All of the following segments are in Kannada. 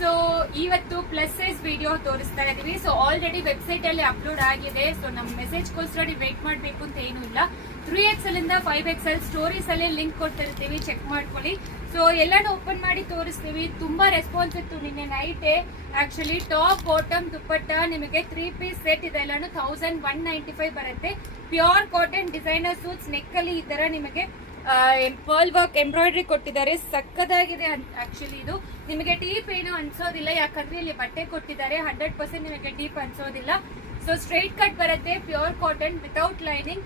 ಸೊ ಇವತ್ತು ಪ್ಲಸ್ ಸೈಜ್ ವಿಡಿಯೋ ತೋರಿಸ್ತಾ ಇದೀವಿ. ಸೊ ಆಲ್ರೆಡಿ ವೆಬ್ಸೈಟ್ ಅಲ್ಲಿ ಅಪ್ಲೋಡ್ ಆಗಿದೆ. ಸೊ ನಮ್ಮ ಮೆಸೇಜ್ಗೋಸ್ಕರ ವೇಟ್ ಮಾಡಬೇಕು ಅಂತ ಏನೂ ಇಲ್ಲ. 3XL ಇಂದ 5XL ಸ್ಟೋರೀಸ್ ಅಲ್ಲಿ ಲಿಂಕ್ ಕೊಡ್ತಿರ್ತೀವಿ, ಚೆಕ್ ಮಾಡ್ಕೊಳ್ಳಿ. ಸೊ ಎಲ್ಲಾನು ಓಪನ್ ಮಾಡಿ ತೋರಿಸ್ತೀವಿ. ತುಂಬಾ ರೆಸ್ಪಾನ್ಸ್ ಇತ್ತು ನಿನ್ನೆ ನೈಟೇ. ಆಕ್ಚುಲಿ ಟಾಪ್ ಬಾಟಮ್ ದುಪ್ಪಟ್ಟ ನಿಮಗೆ 3 ಪೀಸ್ ಸೆಟ್ ಇದೆಲ್ಲಾನು 1195 ಬರುತ್ತೆ. Pure cotton designer suits, neck ಅಲ್ಲಿ ಈ ತರ ನಿಮಗೆ ಪರ್ಲ್ ವರ್ಕ್ ಎಂಬ್ರಾಯ್ಡ್ರಿ ಕೊಟ್ಟಿದ್ದಾರೆ, ಸಕ್ಕದಾಗಿದೆ. ಆಕ್ಚುಲಿ ಇದು ನಿಮಗೆ ಡೀಪ್ ಏನು ಅನ್ಸೋದಿಲ್ಲ, ಯಾಕಂದ್ರೆ ಇಲ್ಲಿ ಬಟ್ಟೆ ಕೊಟ್ಟಿದ್ದಾರೆ. 100% ನಿಮಗೆ ಡೀಪ್ ಅನ್ಸೋದಿಲ್ಲ. ಸೊ ಸ್ಟ್ರೈಟ್ ಕಟ್ ಬರುತ್ತೆ, ಪ್ಯೂರ್ ಕಾಟನ್ ವಿತೌಟ್ ಲೈನಿಂಗ್.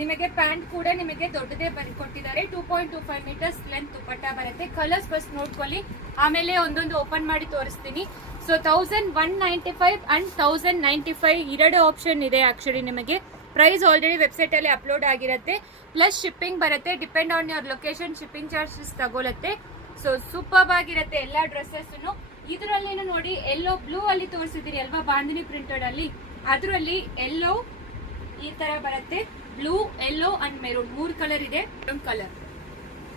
ನಿಮಗೆ ಪ್ಯಾಂಟ್ ಕೂಡ ನಿಮಗೆ ದೊಡ್ಡದೇ ಕೊಟ್ಟಿದ್ದಾರೆ. 2.25 ಮೀಟರ್ಸ್ ಲೆಂತ್ ದುಪ್ಪಟ್ಟ ಬರುತ್ತೆ. ಕಲರ್ಸ್ ಫಸ್ಟ್ ನೋಡ್ಕೊಳ್ಳಿ, ಆಮೇಲೆ ಒಂದೊಂದು ಓಪನ್ ಮಾಡಿ ತೋರಿಸ್ತೀನಿ. ಸೊ 1195 ಅಂಡ್ 1095 ಎರಡು ಆಪ್ಷನ್ ಇದೆ. ಆಕ್ಚುಲಿ ನಿಮಗೆ ಪ್ರೈಸ್ ಆಲ್ರೆಡಿ ವೆಬ್ಸೈಟ್ ಅಲ್ಲಿ ಅಪ್ಲೋಡ್ ಆಗಿರುತ್ತೆ. ಪ್ಲಸ್ ಶಿಪ್ಪಿಂಗ್ ಬರುತ್ತೆ, depend on your location shipping charges ತಗೊಳುತ್ತೆ. ಸೊ ಸೂಪರ್ ಆಗಿರುತ್ತೆ ಎಲ್ಲಾ ಡ್ರೆಸ್ಸಸ್. ಇದರಲ್ಲಿ ನೋಡಿ, ಎಲ್ಲೋ ಬ್ಲೂ ಅಲ್ಲಿ ತೋರಿಸಿದಿರಿ ಅಲ್ವಾ, ಬಾಂದಿನಿ ಪ್ರಿಂಟೆಡ್ ಅಲ್ಲಿ. ಅದರಲ್ಲಿ ಎಲ್ಲೋ ಈ ತರ ಬರುತ್ತೆ, blue, yellow and maroon 3 colour ಇದೆ. ಕಲರ್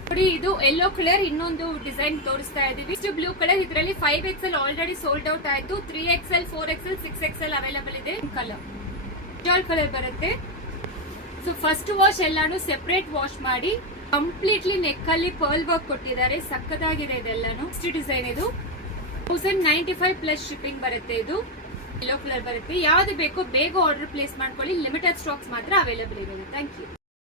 ನೋಡಿ, ಇದು ಎಲ್ಲೋ ಕಲರ್. ಇನ್ನೊಂದು ಡಿಸೈನ್ ತೋರಿಸ್ತಾ ಇದೀವಿ. ಇಷ್ಟು ಬ್ಲೂ ಕಲರ್. ಇದರಲ್ಲಿ 5XL ಆಲ್ರೆಡಿ ಸೋಲ್ಡ್ ಔಟ್ ಆಯ್ತು. 3XL, 4XL, 6XL ಅವೈಲೇಬಲ್ ಇದೆ. ಕಲರ್ ಕಲರ್ ಬರುತ್ತೆ. ಸೊ ಫಸ್ಟ್ ವಾಶ್ ಎಲ್ಲಾನು ಸೆಪರೇಟ್ ವಾಶ್ ಮಾಡಿ, ಕಂಪ್ಲೀಟ್ಲಿ ನೆಕ್ ಅಲ್ಲಿ ಪರ್ಲ್ ವರ್ಕ್ ಕೊಟ್ಟಿದ್ದಾರೆ, ಸಕ್ಕದಾಗಿದೆ ಇದೆಲ್ಲಾನು. ಇಷ್ಟು ಡಿಸೈನ್ ಇದು 1095 ಪ್ಲಸ್ ಶಿಪ್ಪಿಂಗ್ ಬರುತ್ತೆ. ಇದು ಯೆಲ್ಲೋ ಕಲರ್ ಬರುತ್ತೆ. ಯಾವ್ದು ಬೇಕೋ ಬೇಗ ಆರ್ಡರ್ ಪ್ಲೇಸ್ ಮಾಡ್ಕೊಳ್ಳಿ. ಲಿಮಿಟೆಡ್ ಸ್ಟಾಕ್ಸ್ ಮಾತ್ರ ಅವೈಲೇಬಲ್ ಇರೋದು. Thank you.